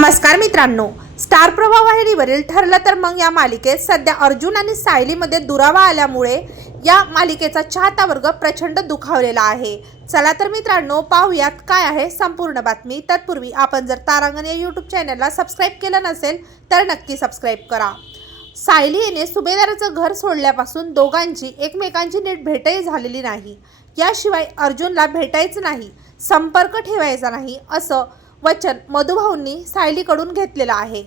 नमस्कार मित्रांनो. स्टार प्रभाव वाहिनीवरील ठरलं तर मग या मालिकेत सध्या अर्जुन आणि सायलीमध्ये दुरावा आल्यामुळे या मालिकेचा चाहता वर्ग प्रचंड दुखावलेला आहे. चला तर मित्रांनो पाहूयात काय आहे संपूर्ण बातमी. तत्पूर्वी आपण जर तारांगण या यूट्यूब चॅनलला सबस्क्राईब केलं नसेल तर नक्की सबस्क्राईब करा. सायली याने सुभेदाराचं घर सोडल्यापासून दोघांची एकमेकांची नीट भेटही झालेली नाही. याशिवाय अर्जुनला भेटायचं नाही संपर्क ठेवायचा नाही असं वचन मधुभाऊंनी सायलीकडून घेतलेलं आहे.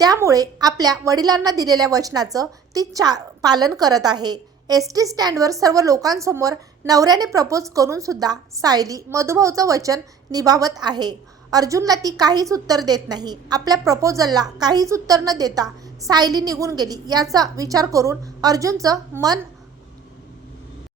त्यामुळे आपल्या वडिलांना दिलेल्या वचनाचं ती चा पालन करत आहे. एस टी स्टँडवर सर्व लोकांसमोर नवऱ्याने प्रपोज करूनसुद्धा सायली मधुभाऊचं वचन निभावत आहे. अर्जुनला ती काहीच उत्तर देत नाही. आपल्या प्रपोजलला काहीच उत्तर न देता सायली निघून गेली याचा विचार करून अर्जुनचं मन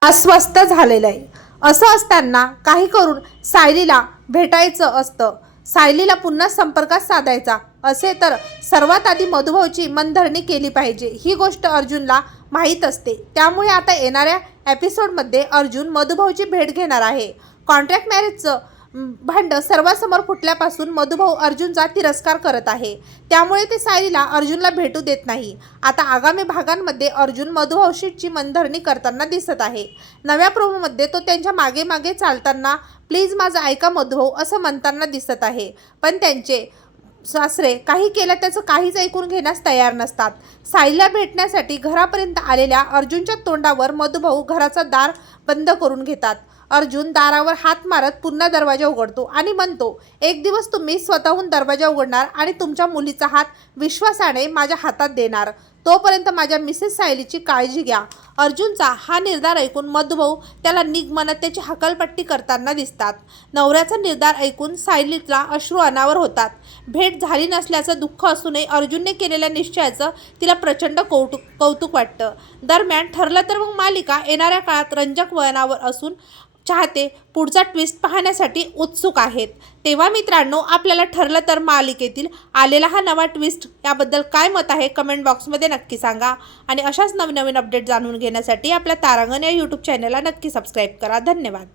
अस्वस्थ झालेलं आहे. असं असताना काही करून सायलीला भेटायचं असतं. सायलीला पुन्हा संपर्कात साधायचा. असे तर सर्वात आधी मधुभाऊची मनधरणी केली पाहिजे. ही गोष्ट अर्जुनला माहीत असते. त्यामुळे आता येणाऱ्या एपिसोडमध्ये अर्जुन मधुभाऊची भेट घेणार आहे. कॉन्ट्रॅक्ट मॅरेजचं भांड सर्वांसमोर फुटल्यापासून मधुभाऊ अर्जुनचा तिरस्कार करत आहे. त्यामुळे ते सायलीला अर्जुनला भेटू देत नाही. आता आगामी भागांमध्ये अर्जुन मधुभाऊशीची मनधरणी करताना दिसत आहे. नव्या प्रोमोमध्ये तो त्यांच्या मागे मागे चालताना प्लीज माझं ऐका मधुभाऊ असं म्हणताना दिसत आहे. पण त्यांचे सासरे काही केलं त्याचं काहीच ऐकून घेण्यास तयार नसतात. साईला भेटण्यासाठी घरापर्यंत आलेल्या अर्जुनच्या तोंडावर मधुभाऊ घराचा दार बंद करून घेतात. अर्जुन दारावर हात मारत पुन्हा दरवाजा उघडतो आणि म्हणतो एक दिवस तुम्ही स्वतःहून दरवाजा उघडणार आणि तुमच्या मुलीचा हात विश्वासाने माझ्या हातात देणार. तोपर्यंत माझ्या मिसेस सायलीची काळजी घ्या अर्जुनचा हा निर्धार ऐकून मधुभाऊ त्याला निघ म्हणत त्याची हकलपट्टी करताना दिसतात. नवऱ्याचा निर्धार ऐकून सायलीतला अश्रू अनावर होतात. भेट झाली नसल्याचं दुःख असूनही अर्जुनने केलेल्या निश्चयाचं तिला प्रचंड कौतुक कौतुक वाटतं. दरम्यान ठरलं तर मग मालिका येणाऱ्या काळात रंजक वळणावर असून चाहते पुढचा ट्विस्ट पाहण्यासाठी उत्सुक आहेत. तेव्हा मित्रांनो आपल्याला ठरलं तर मालिकेतील आलेला हा नवा ट्विस्ट याबद्दल काय मत आहे कमेंट बॉक्समध्ये नक्की सांगा. आणि अशाच नवनवीन अपडेट जाणून घेण्यासाठी आपल्या तारांगण या यूट्यूब चॅनलला नक्की सबस्क्राईब करा. धन्यवाद.